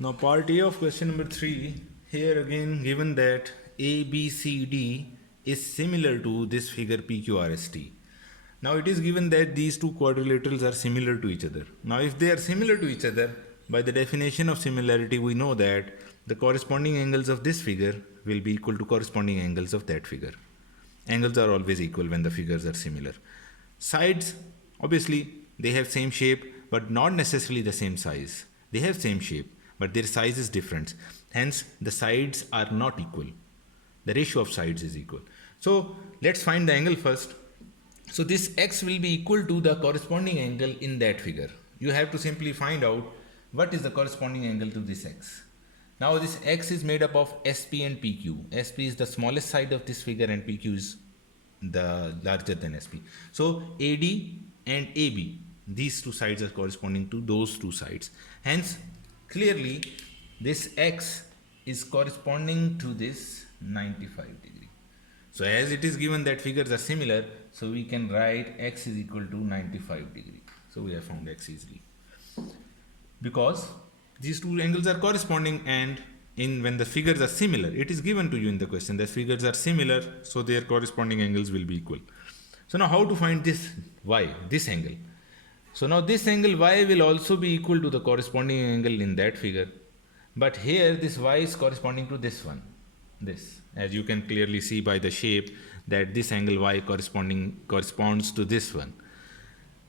Now part A of question number 3, here again given that ABCD is similar to this figure PQRST. Now it is given that these two quadrilaterals are similar to each other. Now if they are similar to each other, by the definition of similarity we know that the corresponding angles of this figure will be equal to corresponding angles of that figure. Angles are always equal when the figures are similar. Sides, obviously they have same shape but not necessarily the same size. They have same shape but their size is different. Hence the sides are not equal. The ratio of sides is equal. So let's find the angle first. So this x will be equal to the corresponding angle in that figure. You have to simply find out what is the corresponding angle to this x. Now this x is made up of SP and PQ. SP is the smallest side of this figure and PQ is the larger than SP. So AD and AB, these two sides are corresponding to those two sides. Hence clearly this x is corresponding to this 95 degree. So as it is given that figures are similar, so we can write x is equal to 95 degree. So we have found x easily. Because these two angles are corresponding, and when the figures are similar, it is given to you in the question that figures are similar, so their corresponding angles will be equal. So now how to find this y, this angle? So now this angle y will also be equal to the corresponding angle in that figure, but here this y is corresponding to this one, this, as you can clearly see by the shape that this angle y corresponds to this one.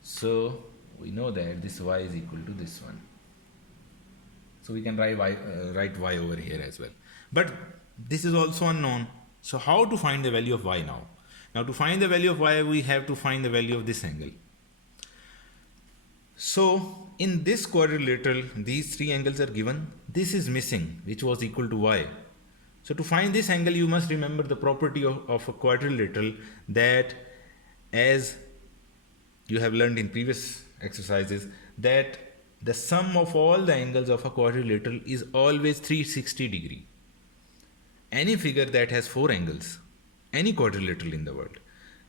So we know that this y is equal to this one. So we can write y over here as well. But this is also unknown. So how to find the value of y now? Now to find the value of y, we have to find the value of this angle. So in this quadrilateral, these three angles are given. This is missing, which was equal to y. So to find this angle, you must remember the property of a quadrilateral, that as you have learned in previous exercises, that the sum of all the angles of a quadrilateral is always 360 degree. Any figure that has 4 angles, any quadrilateral in the world,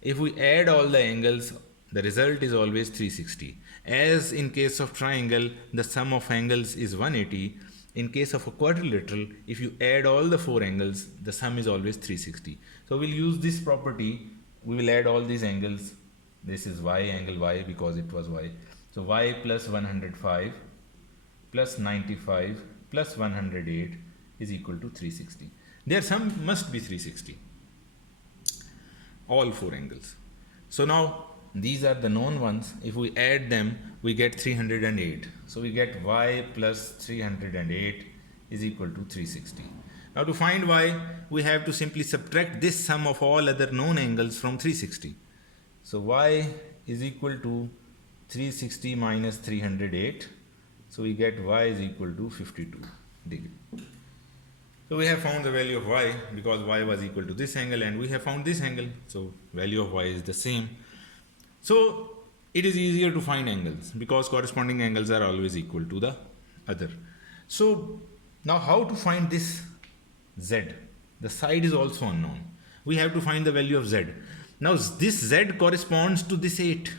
if we add all the angles, the result is always 360. As in case of triangle, the sum of angles is 180. In case of a quadrilateral, if you add all the 4 angles, the sum is always 360. So we'll use this property. We will add all these angles. This is y, angle y, because it was y. So y plus 105 plus 95 plus 108 is equal to 360. Their sum must be 360. All 4 angles. So now these are the known ones. If we add them, we get 308. So we get y plus 308 is equal to 360. Now to find y, we have to simply subtract this sum of all other known angles from 360. So y is equal to 360 minus 308. So we get y is equal to 52 degree. So we have found the value of y because y was equal to this angle, and we have found this angle. So value of y is the same. So it is easier to find angles because corresponding angles are always equal to the other. So now how to find this z? The side is also unknown. We have to find the value of z. Now this z corresponds to this 8.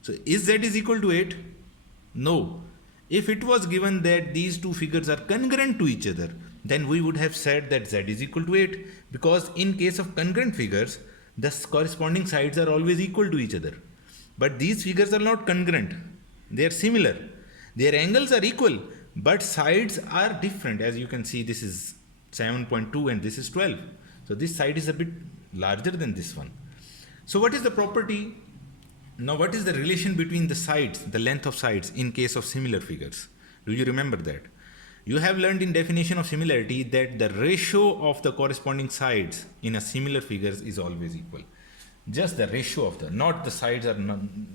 So is z is equal to 8? No. If it was given that these two figures are congruent to each other, then we would have said that z is equal to 8, because in case of congruent figures, the corresponding sides are always equal to each other. But these figures are not congruent. They are similar. Their angles are equal, but sides are different. As you can see, this is 7.2 and this is 12. So this side is a bit larger than this one. So what is the property? Now what is the relation between the sides, the length of sides in case of similar figures? Do you remember that? You have learned in definition of similarity that the ratio of the corresponding sides in a similar figures is always equal. Just the ratio of not the sides are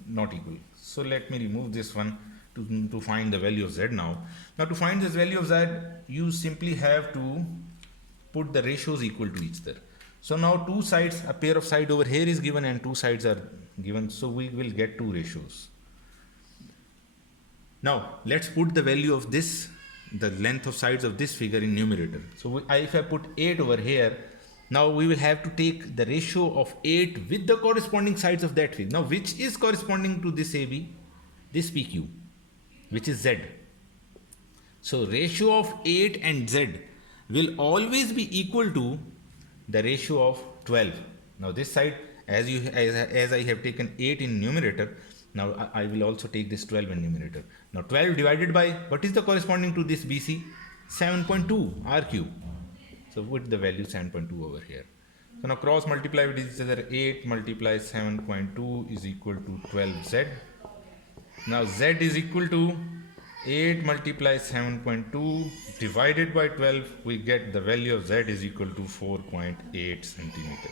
not equal. So let me remove this one to find the value of z now. Now to find this value of z, you simply have to put the ratios equal to each other. So now two sides, a pair of sides over here is given and two sides are given. So we will get two ratios. Now let's put the value of this, the length of sides of this figure in numerator. So if I put 8 over here, now we will have to take the ratio of 8 with the corresponding sides of that figure. Now which is corresponding to this AB? This PQ, which is Z. So ratio of 8 and z will always be equal to the ratio of 12. Now this side, as I have taken 8 in numerator, now I will also take this 12 in numerator. Now 12 divided by, what is the corresponding to this BC? 7.2 R cube. So put the value 7.2 over here. So now cross multiply with each other. 8 multiplied 7.2 is equal to 12z. Now z is equal to 8 multiplied 7.2 divided by 12. We get the value of z is equal to 4.8 centimeter.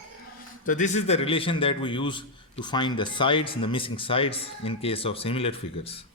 So this is the relation that we use to find the sides and the missing sides in case of similar figures.